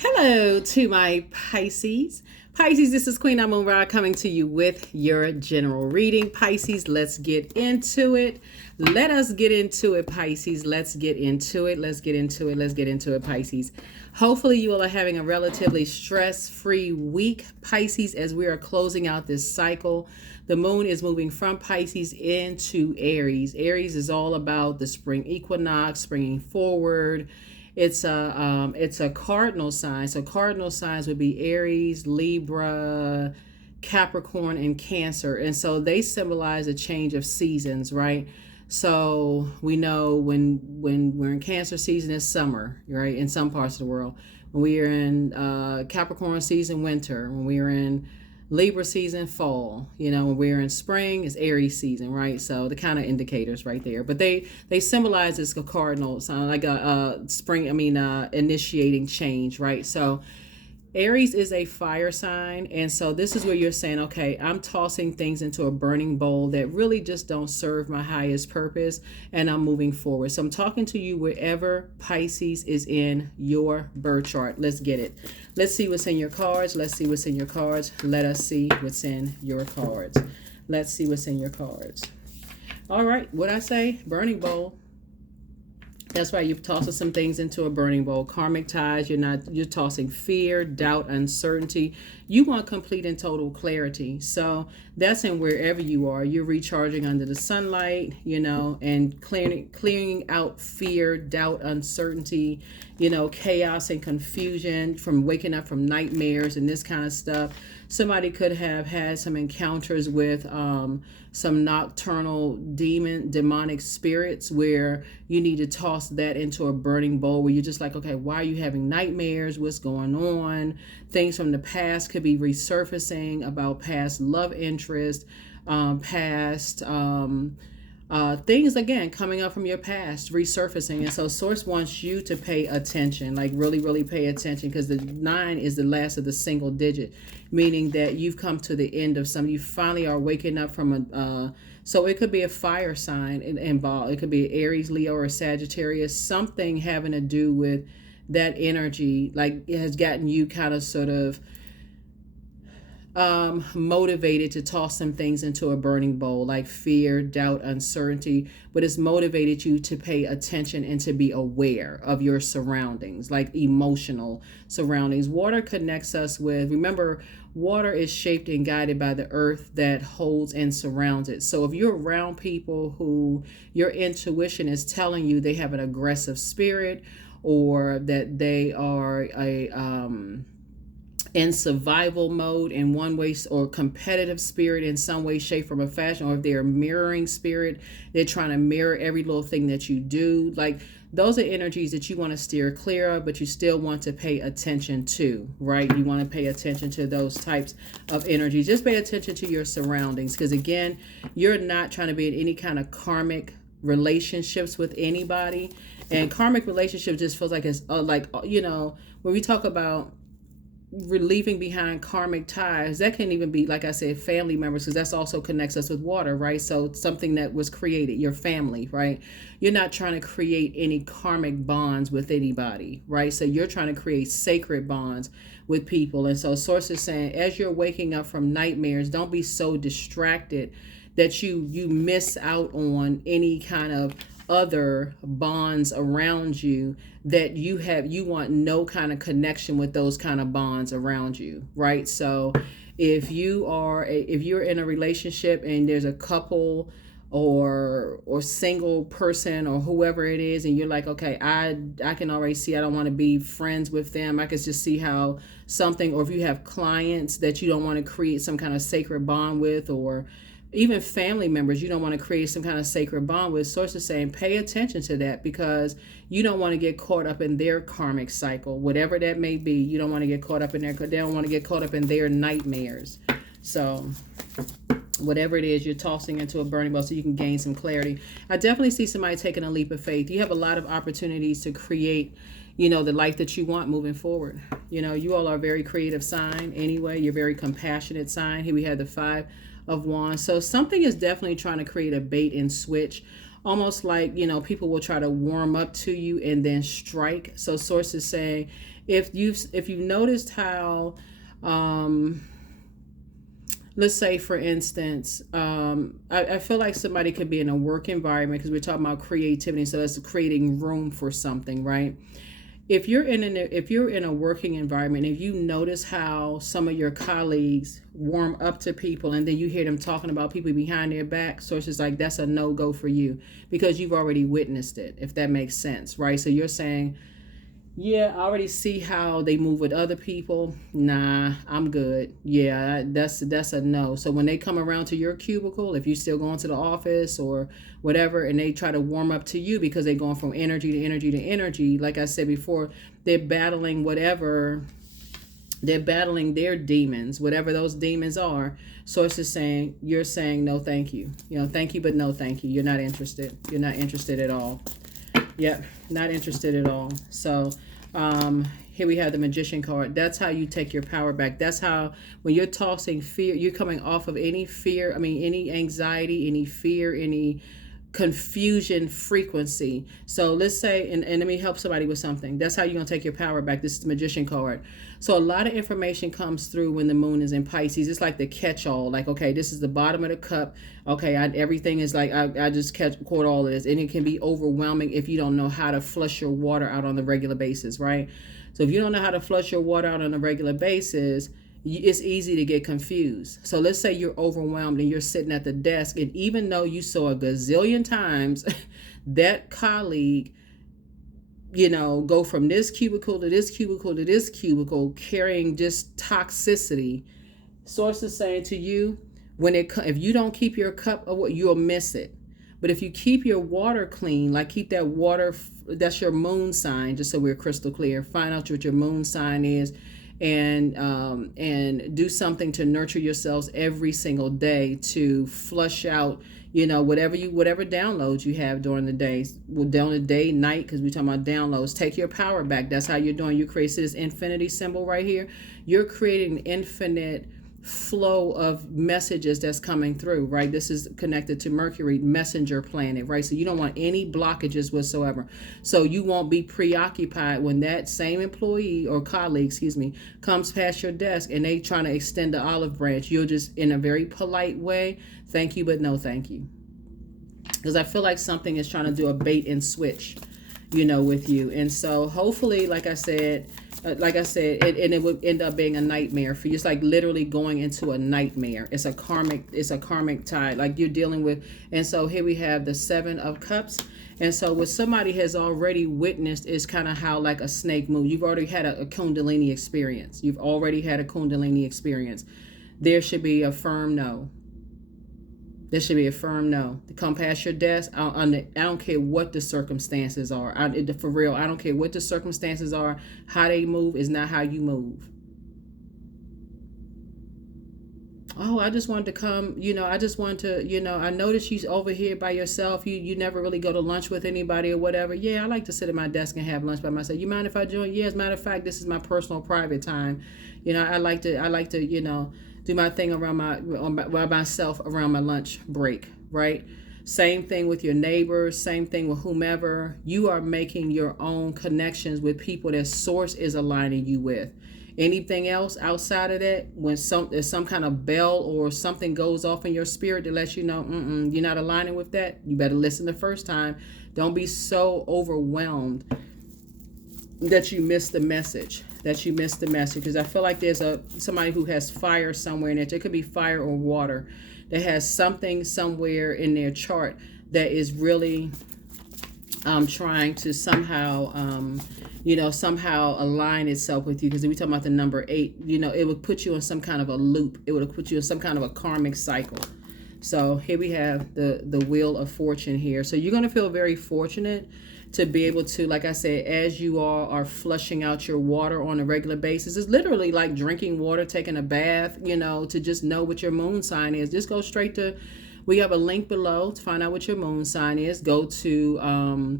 Hello to my Pisces. Pisces, this is Queen Amun Ra coming to you with your general reading. Pisces, let's get into it. Let us get into it, Pisces. Let's get into it. Let's get into it. Let's get into it, Pisces. Hopefully you all are having a relatively stress-free week, Pisces, as we are closing out this cycle. The moon is moving from Pisces into Aries. Aries is all about the spring equinox, springing forward. It's a cardinal sign. So cardinal signs would be Aries, Libra, Capricorn, and Cancer. And so they symbolize a change of seasons, right? So we know when we're in Cancer season, it's summer, right? In some parts of the world. When we are in Capricorn season, winter. When we are in Libra season, fall. When we're in spring, it's Aries season, right? So the kind of indicators right there. But they symbolize as a cardinal sign, like a spring. Initiating change, right? So Aries is a fire sign, and so this is where you're saying, okay, I'm tossing things into a burning bowl that really just don't serve my highest purpose, and I'm moving forward. So I'm talking to you wherever Pisces is in your birth chart. Let's get it. Let's see what's in your cards. Let's see what's in your cards. Let us see what's in your cards. Let's see what's in your cards. All right, what I say? Burning bowl. That's right. You're tossing some things into a burning bowl. Karmic ties. You're tossing fear, doubt, uncertainty. You want complete and total clarity. So that's in wherever you are. You're recharging under the sunlight, and clearing out fear, doubt, uncertainty, chaos and confusion from waking up from nightmares and this kind of stuff. Somebody could have had some encounters with some nocturnal demonic spirits where you need to toss that into a burning bowl where you're just like, okay, why are you having nightmares? What's going on? Things from the past could be resurfacing about past love interest, past things again coming up from your past resurfacing. And so source wants you to pay attention, like really, really pay attention, because the 9 is the last of the single digit, meaning that you've come to the end of something. You finally are waking up from so it could be a fire sign involved. It could be Aries, Leo, or Sagittarius, something having to do with that energy, like it has gotten you kind of sort of motivated to toss some things into a burning bowl, like fear, doubt, uncertainty, but it's motivated you to pay attention and to be aware of your surroundings, like emotional surroundings. Water connects us with, remember, water is shaped and guided by the earth that holds and surrounds it. So if you're around people who your intuition is telling you they have an aggressive spirit, or that they are in survival mode in one way, or competitive spirit in some way, shape, form, or fashion, or if they're mirroring spirit, they're trying to mirror every little thing that you do. Like, those are energies that you want to steer clear of, but you still want to pay attention to, right? You want to pay attention to those types of energies. Just pay attention to your surroundings, because again, you're not trying to be in any kind of karmic relationships with anybody. And karmic relationship just feels like it's when we talk about leaving behind karmic ties, that can even be, like I said, family members, because that's also connects us with water, right? So something that was created, your family, right? You're not trying to create any karmic bonds with anybody, right? So you're trying to create sacred bonds with people. And so source is saying, as you're waking up from nightmares, don't be so distracted that you miss out on any kind of other bonds around you, that you want no kind of connection with those kind of bonds around you, right? So if you're in a relationship and there's a couple or single person or whoever it is, and you're like, okay, I can already see I don't want to be friends with them. I can just see how something, or if you have clients that you don't want to create some kind of sacred bond with, or even family members you don't want to create some kind of sacred bond with, source is saying pay attention to that, because you don't want to get caught up in their karmic cycle, whatever that may be. You don't want to get caught up in they don't want to get caught up in their nightmares. So whatever it is, you're tossing into a burning bowl so you can gain some clarity. I definitely see somebody taking a leap of faith. You have a lot of opportunities to create the life that you want moving forward. You all are a very creative sign anyway. You're a very compassionate sign. Here we have the 5 of Wands. So something is definitely trying to create a bait and switch, almost like, people will try to warm up to you and then strike. So source is saying, if you've noticed how, let's say for instance, I feel like somebody could be in a work environment, because we're talking about creativity, so that's creating room for something, right? If you're in a working environment, if you notice how some of your colleagues warm up to people and then you hear them talking about people behind their back, sources like that's a no-go for you, because you've already witnessed it, if that makes sense, right? So you're saying, yeah, I already see how they move with other people. Nah, I'm good. Yeah, that's a no. So when they come around to your cubicle, if you still going to the office or whatever, and they try to warm up to you because they're going from energy to energy to energy, like I said before, they're battling whatever, they're battling their demons, whatever those demons are. Source is saying, you're saying no, thank you. Thank you, but no, thank you. You're not interested. You're not interested at all. Yep, not interested at all. So here we have the Magician card. That's how you take your power back. That's how, when you're tossing fear, you're coming off of any fear, any anxiety, any fear, any confusion frequency. So let's say, and let me help somebody with something. That's how you're going to take your power back. This is the Magician card. So a lot of information comes through when the moon is in Pisces. It's like the catch-all. Like, okay, this is the bottom of the cup. Okay, everything is like, I just caught all of this. And it can be overwhelming if you don't know how to flush your water out on the regular basis, right? So if you don't know how to flush your water out on a regular basis, it's easy to get confused. So let's say you're overwhelmed and you're sitting at the desk, and even though you saw a gazillion times that colleague, go from this cubicle to this cubicle to this cubicle carrying just toxicity, source is saying to you, if you don't keep your cup of what, you'll miss it. But if you keep your water clean, like keep that water, that's your moon sign, just so we're crystal clear, find out what your moon sign is, and do something to nurture yourselves every single day to flush out, whatever downloads you have during the day, during the day, night, because we're talking about downloads. Take your power back. That's how you're doing. You create this infinity symbol right here. You're creating an infinite flow of messages that's coming through, right? This is connected to Mercury, messenger planet, right? So you don't want any blockages whatsoever. So you won't be preoccupied when that same employee or colleague, comes past your desk and they trying to extend the olive branch. You'll just, in a very polite way, thank you, but no thank you. Because I feel like something is trying to do a bait and switch, with you. And so hopefully, like I said, it would end up being a nightmare for you. It's like literally going into a nightmare. It's a karmic tie, like you're dealing with. And so here we have the 7 of Cups. And so what somebody has already witnessed is kind of how like a snake move. You've already had a Kundalini experience. There should be a firm no. There should be a firm no. To come past your desk, I don't care what the circumstances are. For real, I don't care what the circumstances are. How they move is not how you move. Oh, I just wanted to come, I just want to, I noticed you over here by yourself. You never really go to lunch with anybody or whatever. Yeah, I like to sit at my desk and have lunch by myself. You mind if I join? Yeah, as a matter of fact, this is my personal private time. I like to, do my thing by myself around my lunch break, right? Same thing with your neighbors, same thing with whomever. You are making your own connections with people that source is aligning you with. Anything else outside of that, when there's some kind of bell or something goes off in your spirit to let you know, you're not aligning with that, you better listen the first time. Don't be so overwhelmed that you miss the message. Because I feel like there's somebody who has fire somewhere in it. There could be fire or water that has something somewhere in their chart that is really trying to somehow align itself with you. Because if we talk about the number 8, it would put you in some kind of a loop. It would put you in some kind of a karmic cycle. So here we have the Wheel of Fortune here. So you're going to feel very fortunate to be able to, like I said, as you are flushing out your water on a regular basis. It's literally like drinking water, taking a bath, to just know what your moon sign is. Just go straight to, we have a link below to find out what your moon sign is. Go to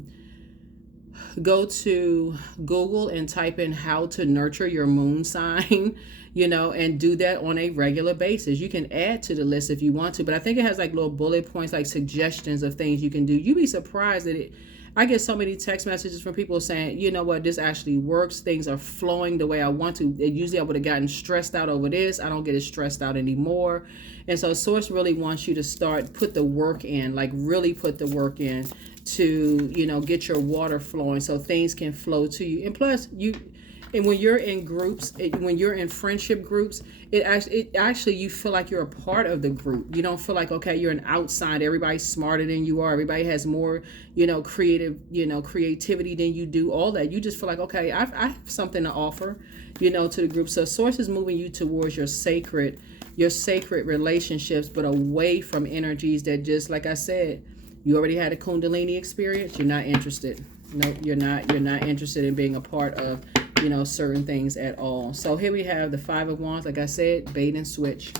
Google and type in how to nurture your moon sign, and do that on a regular basis. You can add to the list if you want to, but I think it has like little bullet points, like suggestions of things you can do. You'd be surprised that I get so many text messages from people saying, you know what, this actually works. Things are flowing the way I want to. Usually I would have gotten stressed out over this. I don't get as stressed out anymore. And so Source really wants you to put the work in, like really put the work in to, get your water flowing so things can flow to you. And plus and when you're in groups, when you're in friendship groups, it actually you feel like you're a part of the group. You don't feel like, okay, you're an outsider. Everybody's smarter than you are. Everybody has more, creativity than you do. All that. You just feel like, okay, I have something to offer, to the group. So Source is moving you towards your sacred relationships, but away from energies that just, like I said, you already had a Kundalini experience. You're not interested. No, you're not. You're not interested in being a part of certain things at all. So here we have the Five of Wands. Like I said, bait and switch.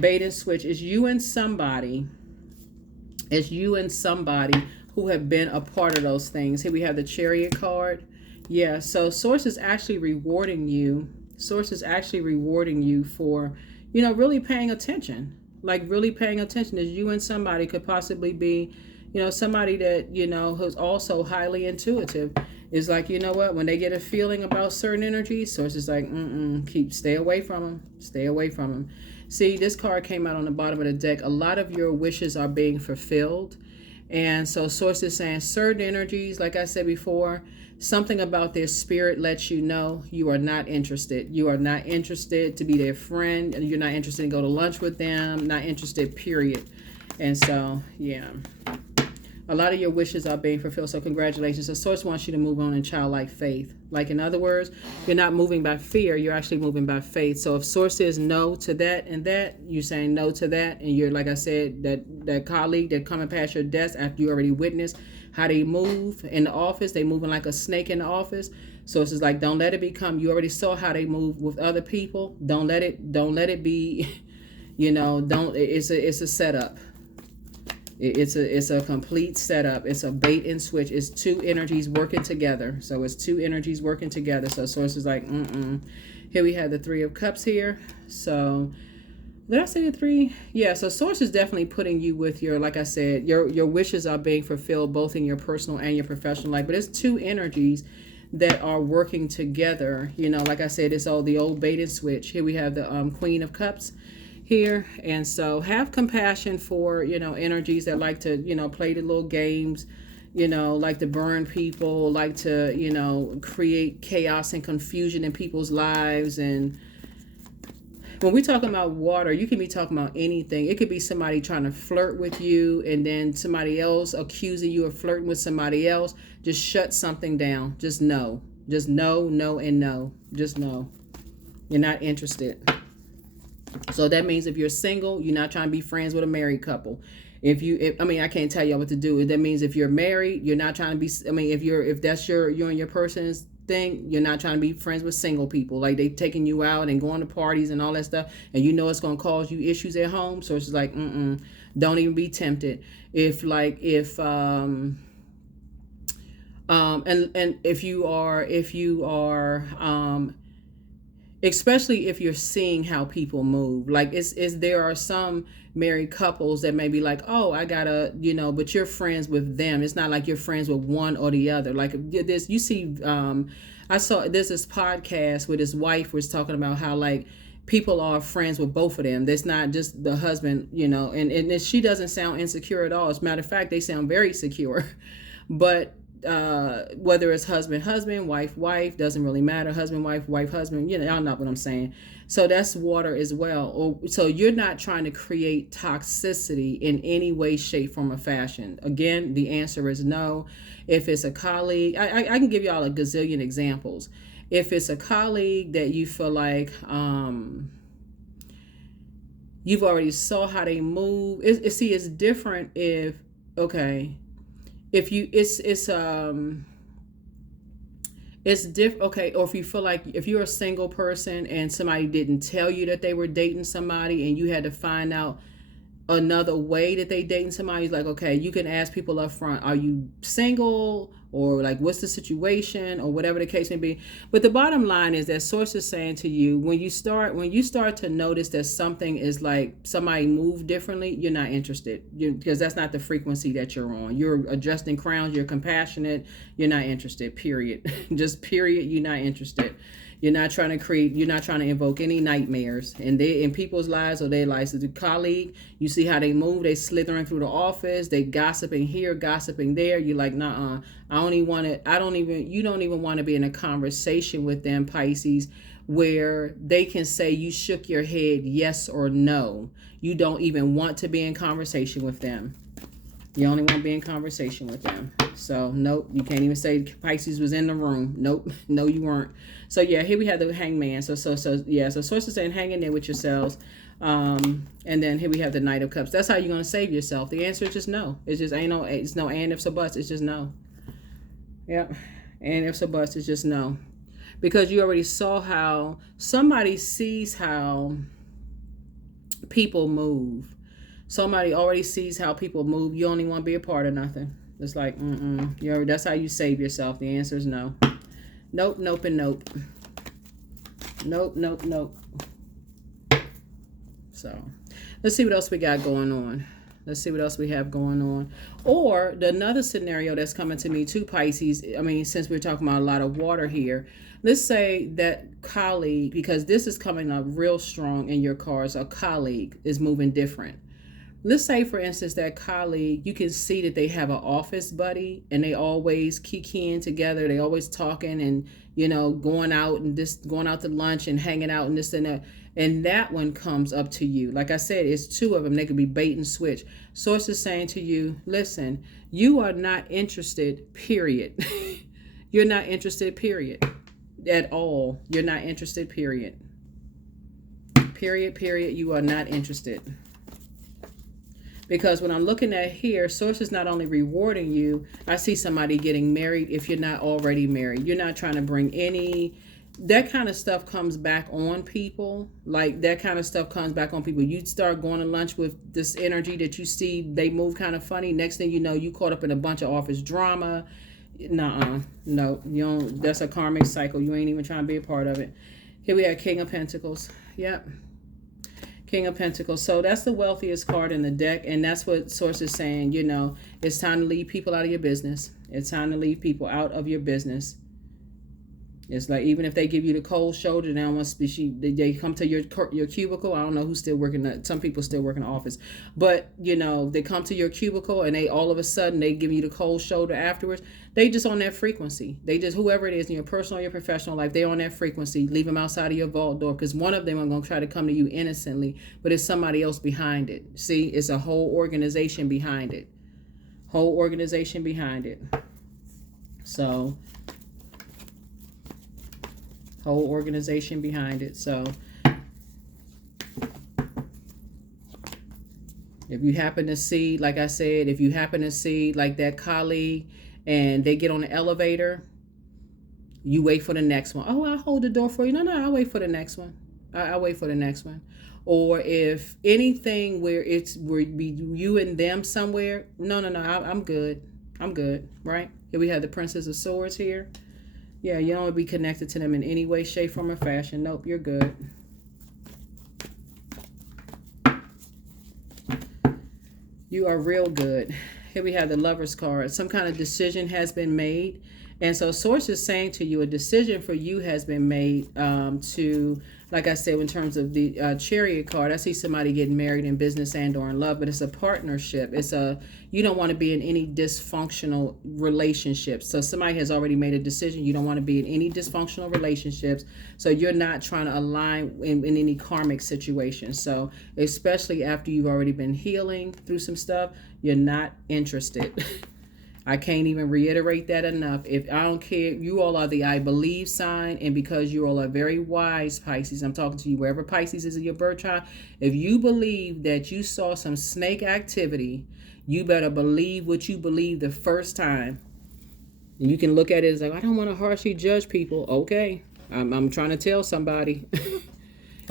Bait and switch is you and somebody. It's you and somebody who have been a part of those things. Here we have the Chariot card. Yeah, so Source is actually rewarding you. Source is actually rewarding you for, really paying attention. Like really paying attention. As you and somebody could possibly be, somebody that, who's also highly intuitive. Is like, you know what, when they get a feeling about certain energies, Source is like, stay away from them. Stay away from them. See, this card came out on the bottom of the deck. A lot of your wishes are being fulfilled. And so Source is saying certain energies, like I said before, something about their spirit lets you know you are not interested. You are not interested to be their friend. You're not interested to go to lunch with them. Not interested, period. And so, yeah. A lot of your wishes are being fulfilled, so congratulations. So Source wants you to move on in childlike faith. Like, in other words, you're not moving by fear, you're actually moving by faith. So if Source says no to that and that, you're saying no to that, and you're, like I said, that colleague that coming past your desk after you already witnessed how they move in the office, they moving like a snake in the office. So it's just like, don't let it become, you already saw how they move with other people. Don't let it be, it's a setup. It's a complete setup. It's a bait and switch. It's two energies working together. So it's two energies working together. So Source is like, Here we have the Three of Cups here. So did I say the three? Yeah, so Source is definitely putting you with your, like I said, your wishes are being fulfilled both in your personal and your professional life. But it's two energies that are working together. Like I said, it's the old bait and switch. Here we have the Queen of Cups here. And so have compassion for, energies that like to, play the little games, like to burn people, like to, create chaos and confusion in people's lives. And when we're talking about water, you can be talking about anything. It could be somebody trying to flirt with you and then somebody else accusing you of flirting with somebody else. Just shut something down. Just no. Just no, no, and no. Just no. You're not interested. So that means if you're single, you're not trying to be friends with a married couple. I can't tell you what to do. That means if you're married, you're not trying to be, if that's you and your person's thing, you're not trying to be friends with single people. Like they taking you out and going to parties and all that stuff. And it's going to cause you issues at home. So it's just like, don't even be tempted. If you are, especially if you're seeing how people move, like there are some married couples that may be like, oh, I gotta, but you're friends with them. It's not like you're friends with one or the other. Like this, you see, there's this podcast where his wife was talking about how like people are friends with both of them. That's not just the husband, and she doesn't sound insecure at all. As a matter of fact, they sound very secure, but whether it's husband, wife, doesn't really matter. Husband, wife, husband, y'all know what I'm saying. So that's water as well. So you're not trying to create toxicity in any way, shape, form, or fashion. Again, the answer is no. If it's a colleague, I can give y'all a gazillion examples. If it's a colleague that you feel like you've already saw how they move. It's different if, okay, if you it's different. Okay, or if you feel like if you're a single person and somebody didn't tell you that they were dating somebody and you had to find out another way that they dating somebody, like, okay, you can ask people up front, are you single or like what's the situation, or whatever the case may be. But the bottom line is that source is saying to you, when you start to notice that something is like somebody moved differently, you're not interested, because that's not the frequency that you're on. You're adjusting crowns, you're compassionate, you're not interested, period. Just period, you're not interested. You're not trying to invoke any nightmares in people's lives or their lives. As a colleague, you see how they move, they slithering through the office, they gossiping here, gossiping there. You're like, nah, you don't even want to be in a conversation with them, Pisces, where they can say you shook your head yes or no. You don't even want to be in conversation with them. You only want to be in conversation with them. So, nope, you can't even say Pisces was in the room. Nope, no, you weren't. So, yeah, here we have the Hangman. So sources saying hang in there with yourselves. And then here we have the Knight of Cups. That's how you're going to save yourself. The answer is just no. It's just it's no and ifs or buts. It's just no. Yep. And ifs or buts, it's just no. Because you already saw how somebody sees how people move. Somebody already sees how people move. You only want to be a part of nothing. It's like, that's how you save yourself. The answer is no. Nope, nope, and nope. Nope, nope, nope. So, let's see what else we got going on. Let's see what else we have going on. Or another scenario that's coming to me too, Pisces. I mean, since we're talking about a lot of water here, let's say that colleague, because this is coming up real strong in your cards, a colleague is moving different. Let's say, for instance, that colleague, you can see that they have an office buddy and they always kikiing together. They always talking and, going out to lunch and hanging out and this and that. And that one comes up to you. Like I said, it's two of them. They could be bait and switch. Source is saying to you, listen, you are not interested, period. You're not interested, period. At all. You're not interested, period. Period. You are not interested. Because when I'm looking at here, source is not only rewarding you, I see somebody getting married if you're not already married. You're not trying to bring that kind of stuff comes back on people. Like that kind of stuff comes back on people. You start going to lunch with this energy that you see, they move kind of funny. Next thing you know, you caught up in a bunch of office drama. No, you don't. That's a karmic cycle. You ain't even trying to be a part of it. Here we have King of Pentacles. Yep. King of Pentacles. So that's the wealthiest card in the deck. And that's what source is saying, it's time to leave people out of your business. It's time to leave people out of your business. It's like, even if they give you the cold shoulder, they don't want to they come to your cubicle. I don't know who's still working. Some people still work in the office, but they come to your cubicle and they all of a sudden they give you the cold shoulder afterwards. They just on that frequency. They just, whoever it is in your personal or your professional life, they're on that frequency. Leave them outside of your vault door, because one of them are going to try to come to you innocently, but it's somebody else behind it. See, it's a whole organization behind it. Whole organization behind it. So, whole organization behind it. So if you happen to see, like I said, if you happen to see like that colleague and they get on the elevator, you wait for the next one. Oh, I'll hold the door for you. No, I'll wait for the next one. I'll wait for the next one. Or if anything where be you and them somewhere, no, I'm good. I'm good, right? Here we have the Princess of Swords here. Yeah, you don't want to be connected to them in any way, shape, form, or fashion. Nope, you're good. You are real good. Here we have the Lover's card. Some kind of decision has been made. And so source is saying to you, a decision for you has been made to, like I said, in terms of the Chariot card, I see somebody getting married in business and or in love, but it's a partnership. You don't want to be in any dysfunctional relationships. So somebody has already made a decision. You don't want to be in any dysfunctional relationships. So you're not trying to align in any karmic situation. So especially after you've already been healing through some stuff, you're not interested. I can't even reiterate that enough. If I don't care, you all are the I believe sign. And because you all are very wise, Pisces, I'm talking to you wherever Pisces is in your birth chart. If you believe that you saw some snake activity, you better believe what you believe the first time. And you can look at it as like, I don't want to harshly judge people. Okay, I'm trying to tell somebody.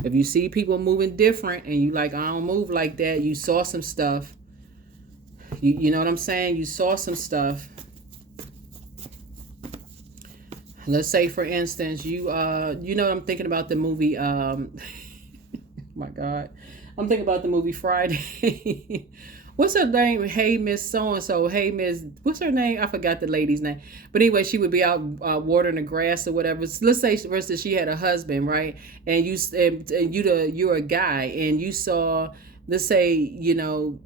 If you see people moving different and you like, I don't move like that, you saw some stuff. You know what I'm saying? You saw some stuff. Let's say, for instance, you know, I'm thinking about the movie. My God, I'm thinking about the movie Friday. What's her name? Hey, Miss So and So. Hey, Miss. What's her name? I forgot the lady's name. But anyway, she would be out watering the grass or whatever. Let's say, for instance, she had a husband, right? And you're a guy, and you saw, let's say, you know,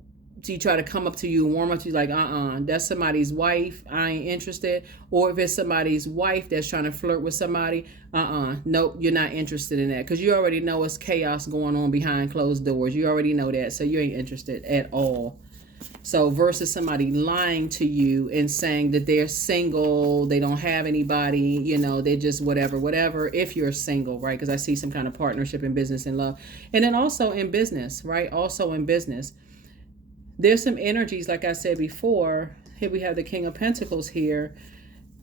she try to come up to you and warm up to you, like, that's somebody's wife, I ain't interested. Or if it's somebody's wife that's trying to flirt with somebody, nope, you're not interested in that, because you already know it's chaos going on behind closed doors. You already know that, so you ain't interested at all. So versus somebody lying to you and saying that they're single, they don't have anybody, you know, they're just whatever, if you're single, right? Because I see some kind of partnership in business and love. And then also in business, right? Also in business, there's some energies, like I said before. Here we have the King of Pentacles here.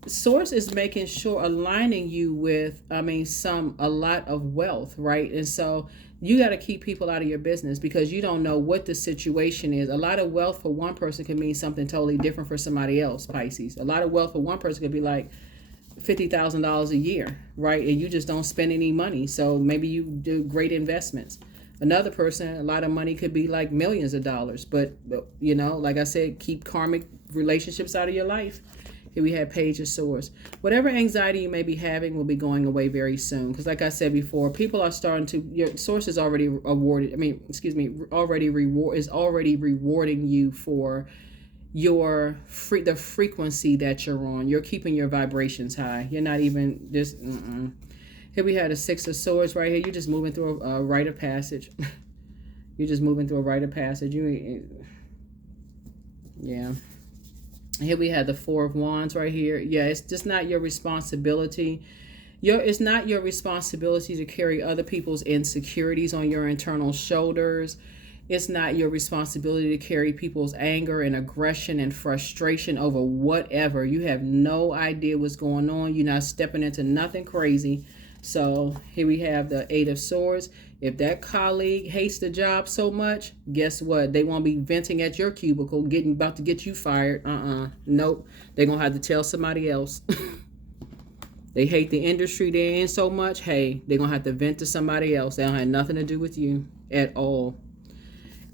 Source is making sure, aligning you with, a lot of wealth, right? And so you got to keep people out of your business, because you don't know what the situation is. A lot of wealth for one person can mean something totally different for somebody else, Pisces. A lot of wealth for one person could be like $50,000 a year, right? And you just don't spend any money. So maybe you do great investments. Another person, a lot of money could be like millions of dollars. But you know, like I said, keep karmic relationships out of your life. Here we have Page of Swords. Whatever anxiety you may be having will be going away very soon. Because like I said before, people are starting to, your source is already already rewarding you for the frequency that you're on. You're keeping your vibrations high. You're not even just, Here we had a Six of Swords right here. You're just moving through a rite of passage. You're just moving through a rite of passage. Yeah. Here we had the Four of Wands right here. Yeah, it's just not your responsibility. It's not your responsibility to carry other people's insecurities on your internal shoulders. It's not your responsibility to carry people's anger and aggression and frustration over whatever. You have no idea what's going on. You're not stepping into nothing crazy. So here we have the Eight of Swords. If that colleague hates the job so much, guess what? They won't be venting at your cubicle, about to get you fired. Nope. They're going to have to tell somebody else. They hate the industry they're in so much. Hey, they're going to have to vent to somebody else. They don't have nothing to do with you at all.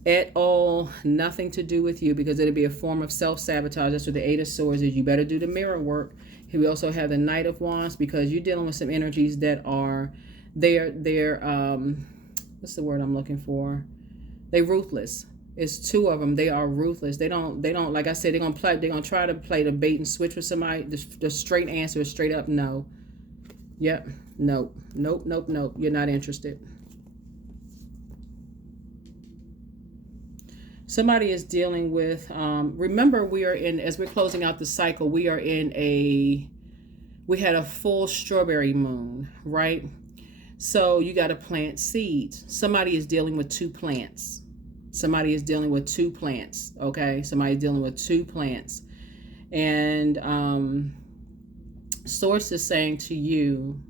At all. Nothing to do with you, because it'll be a form of self-sabotage. That's what the Eight of Swords is. You better do the mirror work. Here we also have the Knight of Wands, because you're dealing with some energies that are, they're what's the word I'm looking for? They ruthless. It's two of them. They are ruthless. They don't, like I said, they're going to try to play the bait and switch with somebody. The straight answer is straight up no. Yep. Nope. You're not interested. Somebody is dealing with, remember, as we're closing out the cycle, we had a full strawberry moon, right? So you got to plant seeds. Somebody is dealing with two plants. Okay? Somebody's dealing with two plants. And Source is saying to you,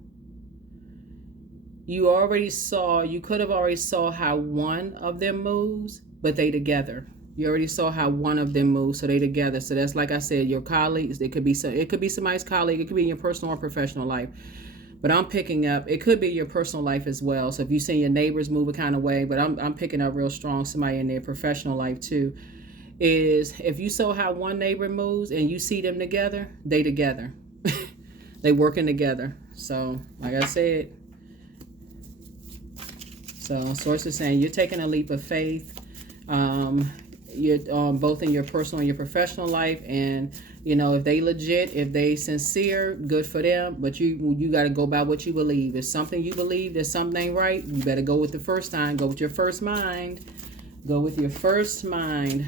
you could have already saw how one of them moves, but they together. You already saw how one of them moves, so they together. So that's, like I said, your colleagues. It could be somebody's colleague. It could be in your personal or professional life. But I'm picking up, it could be your personal life as well. So if you see your neighbors move a kind of way, but I'm picking up real strong somebody in their professional life too, is if you saw how one neighbor moves and you see them together, they together. They working together. So like I said, so Source is saying you're taking a leap of faith. You're both in your personal and your professional life, and if they legit, if they sincere, good for them. But you got to go by what you believe. If something you believe that something ain't right, you better go with the first time. Go with your first mind. Go with your first mind.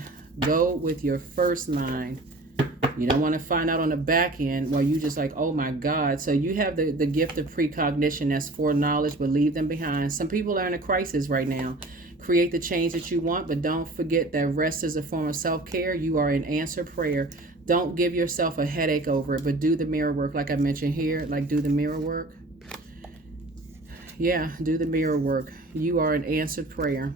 You don't want to find out on the back end where you just like, oh my God. So you have the gift of precognition, that's foreknowledge, but leave them behind. Some people are in a crisis right now. Create the change that you want, but don't forget that rest is a form of self-care. You are an answered prayer. Don't give yourself a headache over it, but do the mirror work like I mentioned here. Like, do the mirror work. Yeah, do the mirror work. You are an answered prayer.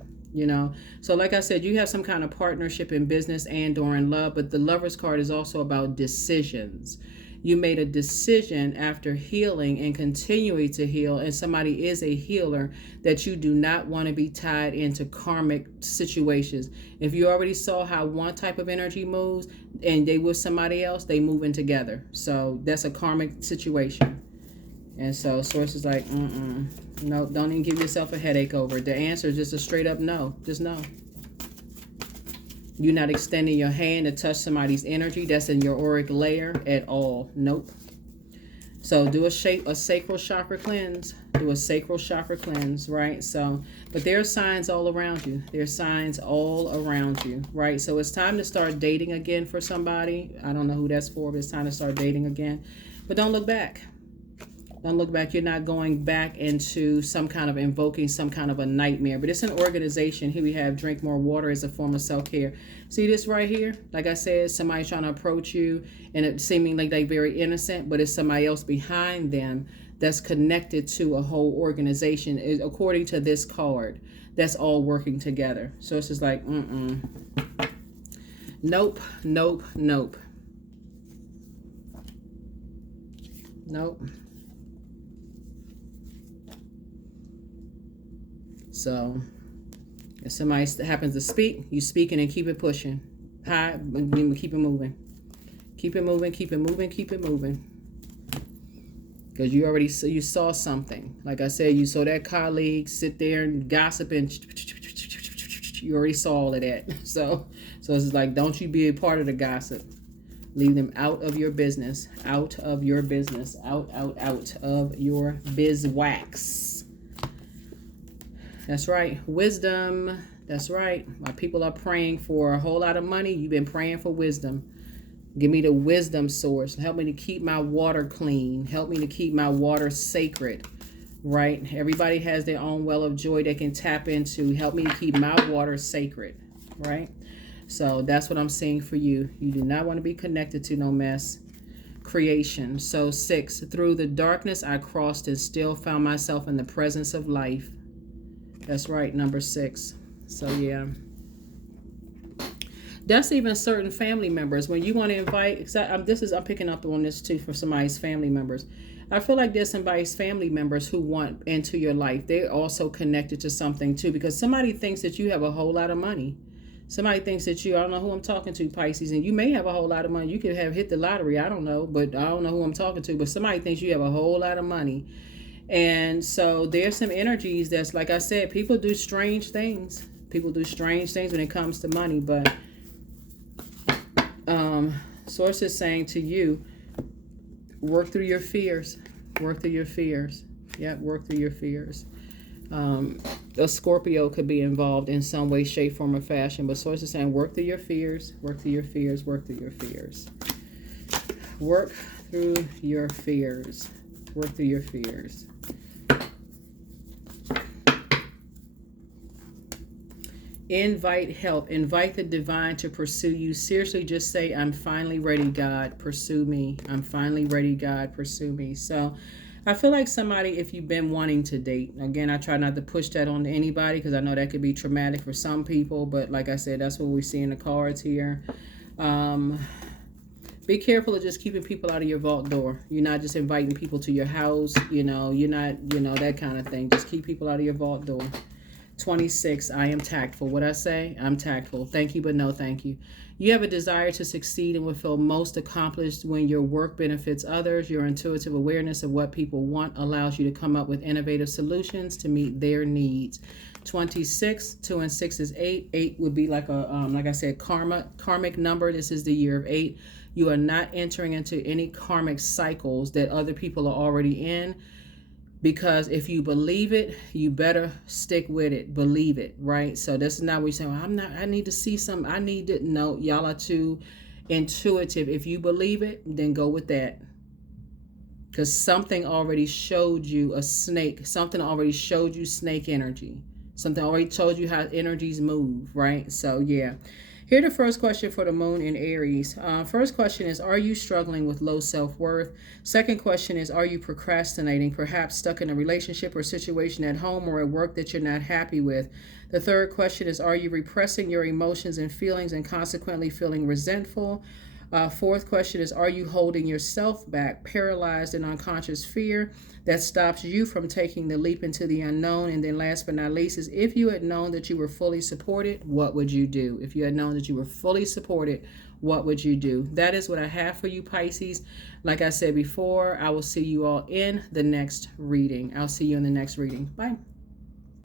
So like I said, you have some kind of partnership in business and or in love, but the Lover's card is also about decisions. You made a decision after healing and continuing to heal, and somebody is a healer, that you do not want to be tied into karmic situations. If you already saw how one type of energy moves and they with somebody else, they moving together. So that's a karmic situation. And so Source is like, no, don't even give yourself a headache over it. The answer is just a straight up no. Just no. You're not extending your hand to touch somebody's energy that's in your auric layer at all. Nope. So do a sacral chakra cleanse. Do a sacral chakra cleanse, right? So, but there are signs all around you. There are signs all around you, right? So it's time to start dating again for somebody. I don't know who that's for, but it's time to start dating again. But don't look back. Don't look back. You're not going back into some kind of invoking some kind of a nightmare. But it's an organization. Here we have drink more water as a form of self-care. See this right here? Like I said, somebody trying to approach you and it seeming like they're very innocent, but it's somebody else behind them that's connected to a whole organization, according to this card, that's all working together. So it's just like, nope, nope, nope. Nope. So if somebody happens to speak, you speaking and keep it pushing. High, keep it moving. Keep it moving, keep it moving, keep it moving. Because you saw something. Like I said, you saw that colleague sit there and gossip, and you already saw all of that. So it's like, don't you be a part of the gossip. Leave them out of your business. Out of your business. Out of your bizwax. That's right. Wisdom. That's right. My people are praying for a whole lot of money. You've been praying for wisdom. Give me the wisdom source. Help me to keep my water clean. Help me to keep my water sacred. Right? Everybody has their own well of joy they can tap into. Help me to keep my water sacred. Right? So that's what I'm seeing for you. You do not want to be connected to no mess. Creation. So 6. Through the darkness I crossed and still found myself in the presence of life. That's right, number 6. So yeah, that's even certain family members when you want to invite. I'm picking up on this too for somebody's family members. I feel like there's somebody's family members who want into your life. They're also connected to something too, because somebody thinks that you have a whole lot of money. Somebody thinks that I don't know who I'm talking to, Pisces, and you may have a whole lot of money. You could have hit the lottery. I don't know, but I don't know who I'm talking to. But somebody thinks you have a whole lot of money. And so there's some energies that's, like I said, people do strange things. People do strange things when it comes to money. But Source is saying to you, work through your fears. Work through your fears. Yep, work through your fears. A Scorpio could be involved in some way, shape, form, or fashion. But Source is saying, work through your fears. Work through your fears. Work through your fears. Work through your fears. Work through your fears. Invite help. Invite the divine to pursue you. Seriously, just say, I'm finally ready, God. Pursue me. I'm finally ready, God. Pursue me. So I feel like somebody, if you've been wanting to date, again, I try not to push that on anybody because I know that could be traumatic for some people. But like I said, that's what we see in the cards here. Be careful of just keeping people out of your vault door. You're not just inviting people to your house. You're not, that kind of thing. Just keep people out of your vault door. 26, I am tactful. What I say? I'm tactful. Thank you, but no thank you. You have a desire to succeed and will feel most accomplished when your work benefits others. Your intuitive awareness of what people want allows you to come up with innovative solutions to meet their needs. 26, 2 and 6 is 8. 8 would be like like I said, karmic number. This is the year of 8. You are not entering into any karmic cycles that other people are already in. Because if you believe it, you better stick with it. Believe it, right? So this is not what you say, well, I need to see some. No, y'all are too intuitive. If you believe it, then go with that. Because something already showed you a snake. Something already showed you snake energy. Something already told you how energies move, right? So yeah. Here the first question for the moon in Aries. First question is, are you struggling with low self-worth? Second question is, are you procrastinating, perhaps stuck in a relationship or situation at home or at work that you're not happy with? The third question is, are you repressing your emotions and feelings and consequently feeling resentful? Fourth question is, are you holding yourself back, paralyzed in unconscious fear that stops you from taking the leap into the unknown? And then last but not least is, if you had known that you were fully supported, what would you do? If you had known that you were fully supported, what would you do? That is what I have for you, Pisces. Like I said before, I will see you all in the next reading. I'll see you in the next reading. Bye.